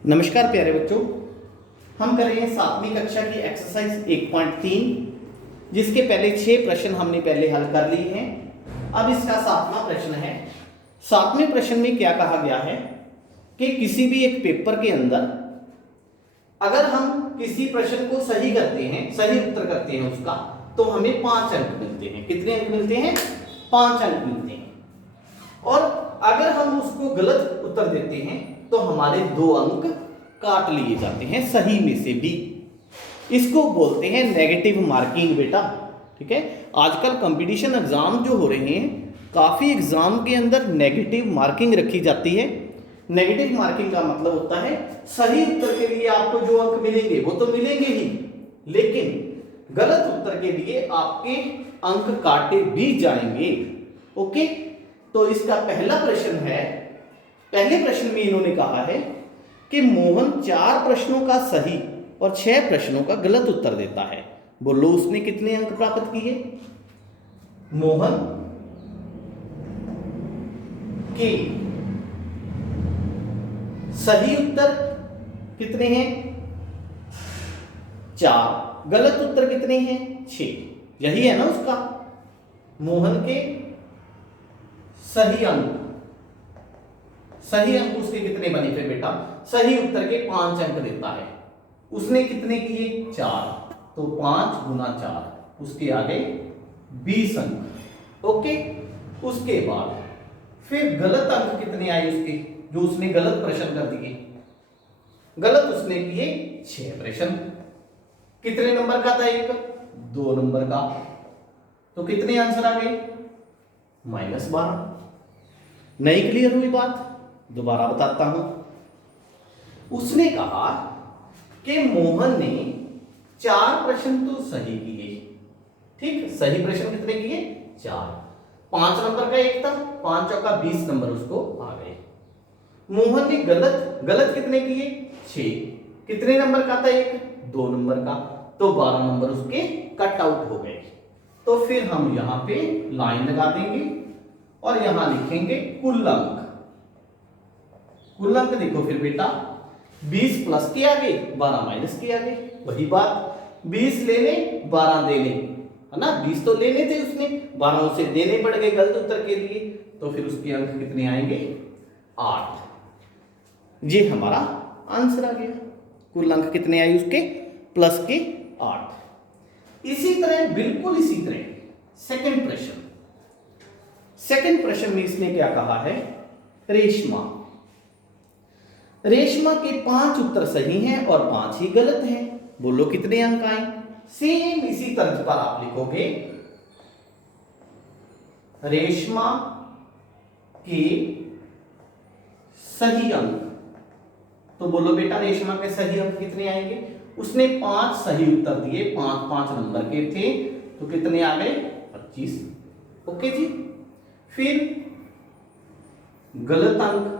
नमस्कार प्यारे बच्चों, हम कर रहे हैं 7वीं कक्षा की एक्सरसाइज 1.3 जिसके पहले 6 प्रश्न हमने पहले हल कर लिए हैं। अब इसका 7वां प्रश्न है। 7वें प्रश्न में क्या कहा गया है कि किसी भी एक पेपर के अंदर अगर हम किसी प्रश्न को सही करते हैं, सही उत्तर करते हैं उसका, तो हमें 5 अंक मिलते हैं। कितने अंक मिलते हैं? 5 अंक मिलते हैं। और अगर हम उसको गलत उत्तर देते हैं तो हमारे 2 अंक काट लिए जाते हैं सही में से भी। इसको बोलते हैं नेगेटिव मार्किंग बेटा। ठीक है, आजकल कंपटीशन एग्जाम जो हो रहे हैं, काफी एग्जाम के अंदर नेगेटिव मार्किंग रखी जाती है। नेगेटिव मार्किंग का मतलब होता है सही उत्तर के लिए आपको जो अंक मिलेंगे वो तो मिलेंगे ही, लेकिन गलत उत्तर के लिए आपके अंक काटे भी जाएंगे। ओके, तो इसका पहला प्रश्न है। पहले प्रश्न में इन्होंने कहा है कि मोहन 4 प्रश्नों का सही और 6 प्रश्नों का गलत उत्तर देता है। बोलो उसने कितने अंक प्राप्त किए? मोहन के सही उत्तर कितने हैं? 4। गलत उत्तर कितने हैं? 6। यही है ना उसका। मोहन के सही अंक उसके कितने बने थे बेटा? सही उत्तर के 5 अंक देता है। उसने कितने किए? 4। तो 5 गुना 4, उसके आगे 20 अंक। ओके, उसके बाद फिर गलत अंक कितने आए उसके, जो उसने गलत प्रश्न कर दिए? गलत उसने किए 6 प्रश्न। कितने नंबर का था एक? 2 नंबर का। तो कितने आंसर आ गए? -12। नहीं क्लियर हुई बात? दोबारा बताता हूं। उसने कहा कि मोहन ने 4 प्रश्न तो सही किए। ठीक, सही प्रश्न कितने किए? 4। 5 नंबर का एक था, 5 चौका 20 नंबर उसको आ गए। मोहन ने गलत कितने किए? 6। कितने नंबर का था एक? 2 नंबर का। तो 12 नंबर उसके कट आउट हो गए। तो फिर हम यहां पे लाइन लगा देंगे और यहां लिखेंगे कुल अंक। कुल अंक देखो फिर बेटा, 20 प्लस के आगे 12 माइनस के आगे, वही बात। 20 लेने 12 देने, है ना। 20 तो लेने थे उसने, 12 उसे देने पड़ गए गलत उत्तर के लिए। तो फिर उसके अंक कितने आएंगे? 8। ये हमारा आंसर आ गया। कुल अंक कितने आए उसके? प्लस के 8। इसी तरह, बिल्कुल इसी तरह सेकंड प्रश्न में इसने क्या कहा है? रेशमा के 5 उत्तर सही हैं और 5 ही गलत हैं। बोलो कितने अंक आए? सेम इसी तर्ज पर आप लिखोगे, रेशमा के सही अंक। तो बोलो बेटा रेशमा के सही अंक कितने आएंगे? उसने 5 सही उत्तर दिए, 5 नंबर के थे, तो कितने आ गए? 25। ओके जी। फिर गलत अंक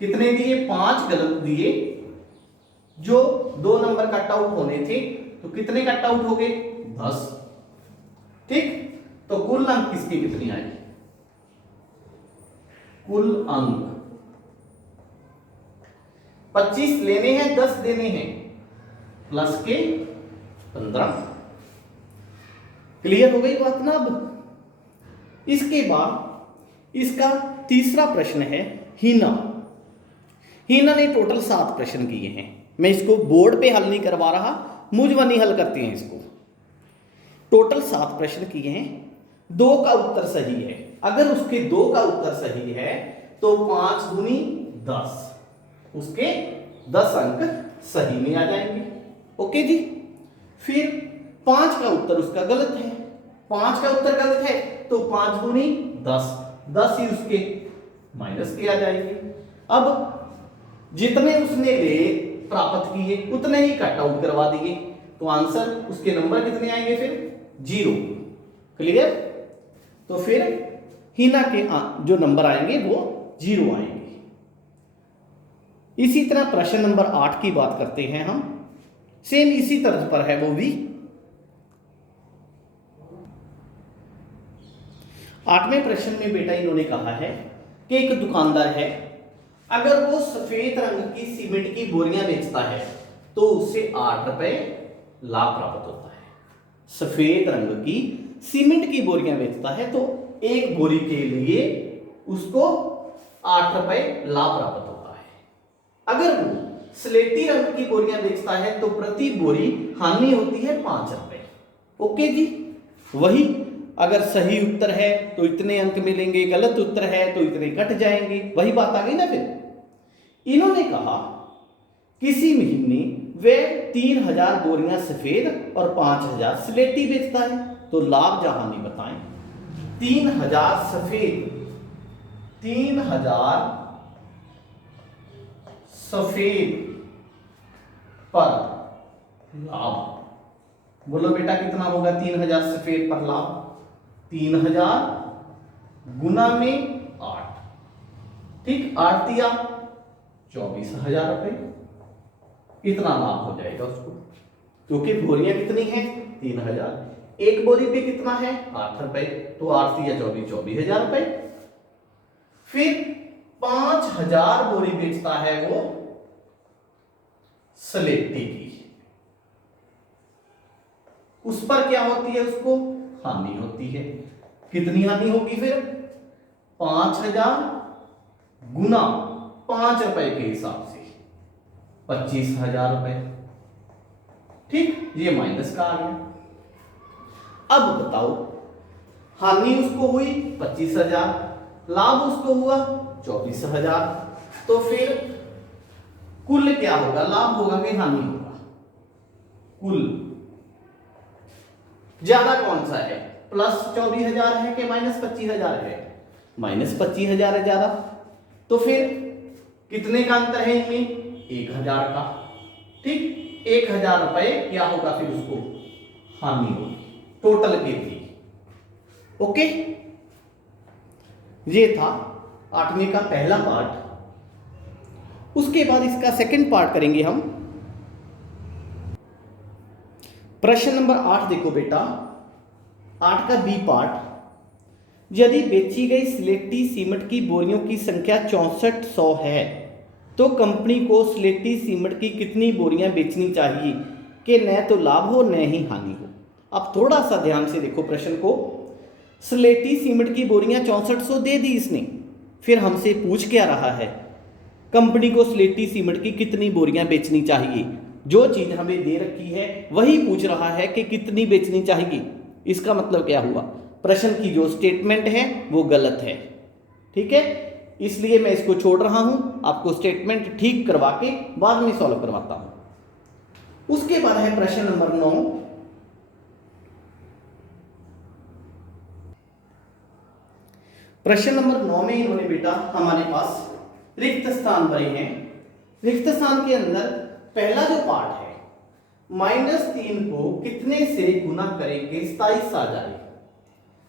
कितने दिए? 5 गलत दिए, जो 2 नंबर कट आउट होने थे, तो कितने कट आउट हो गए? 10। ठीक, तो कुल अंक किसके कितने आए? कुल अंक 25 लेने हैं, 10 देने हैं, प्लस के 15। क्लियर हो गई बात ना? अब इसके बाद इसका तीसरा प्रश्न है। हीना ने टोटल 7 प्रश्न किए हैं। मैं इसको बोर्ड पे हल नहीं करवा रहा, मुझवनी हल करते हैं इसको। टोटल 7 प्रश्न किए हैं, 2 का उत्तर सही है। अगर उसके 2 का उत्तर सही है तो 5 गुनी 10, उसके 10 अंक सही में आ जाएंगे। ओके जी। फिर 5 का उत्तर उसका गलत है। 5 का उत्तर गलत है तो 5 गुनी 10, 10 ही उसके माइनस के आ जाएंगे। अब जितने उसने ले प्राप्त किए उतने ही कट आउट करवा दिए, तो आंसर उसके नंबर कितने आएंगे? फिर 0। क्लियर? तो फिर हीना के जो नंबर आएंगे वो 0 आएंगे। इसी तरह प्रश्न नंबर 8 की बात करते हैं हम। सेम इसी तर्ज पर है वो भी। 8वें प्रश्न में बेटा इन्होंने कहा है कि एक दुकानदार है अगर वो सफेद रंग की सीमेंट की बोरियां बेचता है तो उससे 8 रुपए लाभ प्राप्त होता है। सफेद रंग की सीमेंट की बोरियां बेचता है तो एक बोरी के लिए उसको 8 रुपए लाभ प्राप्त होता है। अगर वो स्लेटी रंग की बोरियां बेचता है तो प्रति बोरी हानि होती है 5 रुपए। ओके जी। वही अगर सही उत्तर है तो इतने अंक मिलेंगे, गलत उत्तर है तो इतने कट जाएंगे, वही बात आ गई ना। फिर इन्होंने कहा किसी महीने वे 3000 बोरियां सफेद और 5000 स्लेटी बेचता है, तो लाभ या हानि बताएं। 3000 सफेद, 3000 सफेद पर लाभ, बोलो बेटा कितना होगा 3000 सफेद पर लाभ? 3000 गुना में 8, ठीक, 8 दिया 24,000 रुपए, इतना लाभ हो जाएगा उसको, क्योंकि बोरियां कितनी है 3000, एक बोरी पे कितना है 8 रुपए, तो 8 दिया 24, 24,000 रुपए। फिर 5000 बोरी बेचता है वो स्लेटी की, उस पर क्या होती है, उसको हानि होती है। कितनी हानि होगी फिर? 5000 गुना 5 रुपए के हिसाब से 25,000 रुपए, ठीक, ये माइनस का आ गया। अब बताओ, हानि उसको हुई 25,000, लाभ उसको हुआ 24,000, तो फिर कुल क्या होगा? लाभ होगा कि हानि होगा? कुल ज्यादा कौन सा है, प्लस 24,000 है कि माइनस 25,000 है? माइनस 25,000 है ज्यादा, तो फिर कितने का अंतर है इनमें? 1,000 का, ठीक, 1,000 रुपए क्या होगा फिर उसको? हानि होगी टोटल के लिए। ओके, ये था 8वें का पहला पार्ट। उसके बाद इसका सेकंड पार्ट करेंगे हम। प्रश्न नंबर 8 देखो बेटा, 8 का बी पार्ट। यदि बेची गई स्लेटी सीमेंट की बोरियों की संख्या 6400 है तो कंपनी को स्लेटी सीमेंट की कितनी बोरियां बेचनी चाहिए कि न तो लाभ हो न ही हानि हो? अब थोड़ा सा ध्यान से देखो प्रश्न को। स्लेटी सीमेंट की बोरियां 6400 दे दी इसने, फिर हमसे पूछ क्या रहा है? कंपनी को स्लेटी सीमेंट की कितनी बोरियां बेचनी चाहिए। जो चीज हमें दे रखी है वही पूछ रहा है कि कितनी बेचनी चाहिए। इसका मतलब क्या हुआ? प्रश्न की जो स्टेटमेंट है वो गलत है, ठीक है, इसलिए मैं इसको छोड़ रहा हूं, आपको स्टेटमेंट ठीक करवा के बाद में सॉल्व करवाता हूं। उसके बाद है प्रश्न नंबर 9। प्रश्न नंबर 9 में इन्होंने बेटा हमारे पास रिक्त स्थान भरे हैं। रिक्त स्थान के अंदर पहला जो पार्ट है, -3 को कितने से गुना करेंगे 27 आ जाए।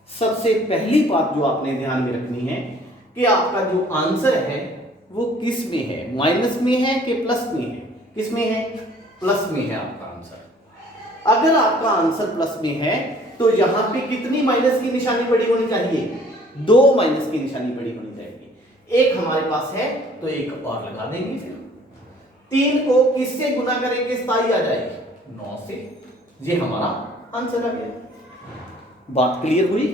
सबसे पहली बात जो आपने ध्यान में रखनी है कि आपका जो आंसर है वो किस में है, माइनस में है कि प्लस में है? किस में है? प्लस में है आपका आंसर। अगर आपका आंसर प्लस में है तो यहां पे कितनी माइनस की निशानी बड़ी होनी चाहिए? 2 माइनस की निशानी बड़ी होनी चाहिए। एक हमारे पास है तो एक और लगा देंगे। फिर 3 को किससे गुना करेंगे 27 आ जाएगी? 9 से। ये हमारा आंसर आ गया। बात क्लियर हुई?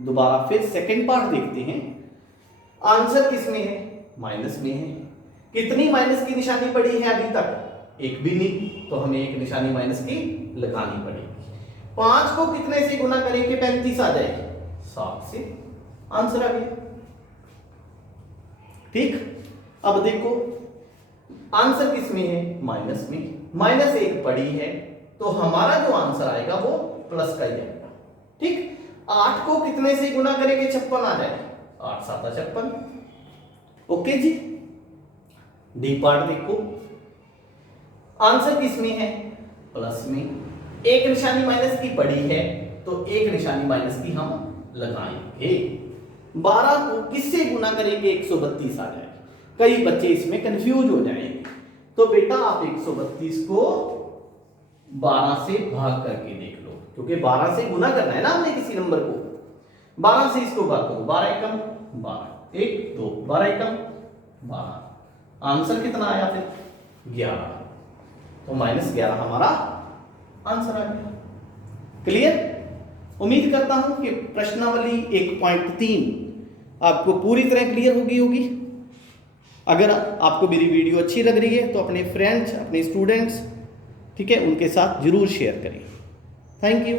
दोबारा फिर सेकंड पार्ट देखते हैं। आंसर किस में है? माइनस में है। कितनी माइनस की निशानी पड़ी है अभी तक? एक भी नहीं, तो हमें एक निशानी माइनस की लगानी पड़ेगी। 5 को कितने से गुना करेंगे 35 आ जाएगी? 7 से। आंसर आ गया, ठीक। अब देखो आंसर किस में है? माइनस में। -1 पड़ी है तो हमारा जो आंसर आएगा वो प्लस का ही आएगा, ठीक। 8 को कितने से गुना करेंगे 56 आ जाएगा? 8 7 56। ओके जी। डी पार्ट देखो, आंसर किस में है? प्लस में। एक निशानी माइनस की पड़ी है तो एक निशानी माइनस की हम लगाएंगे। 12 को किससे गुना करेंगे 132 आ जाएगा। कई बच्चे इसमें कंफ्यूज हो जाएंगे, तो बेटा आप 132 को 12 से भाग करके देख लो, क्योंकि 12 से गुना करना है ना हमने किसी नंबर को। 12 से इसको भाग करो, 12 एकम 12, 1 2, 12 एकम 12, आंसर कितना आया फिर 11, तो -11 हमारा आंसर आ गया। क्लियर? उम्मीद करता हूं कि प्रश्नावली 1.3 आपको पूरी तरह क्लियर होगी। अगर आपको मेरी वीडियो अच्छी लग रही है तो अपने फ्रेंड्स, अपने स्टूडेंट्स, ठीक है, उनके साथ जरूर शेयर करें। Thank you.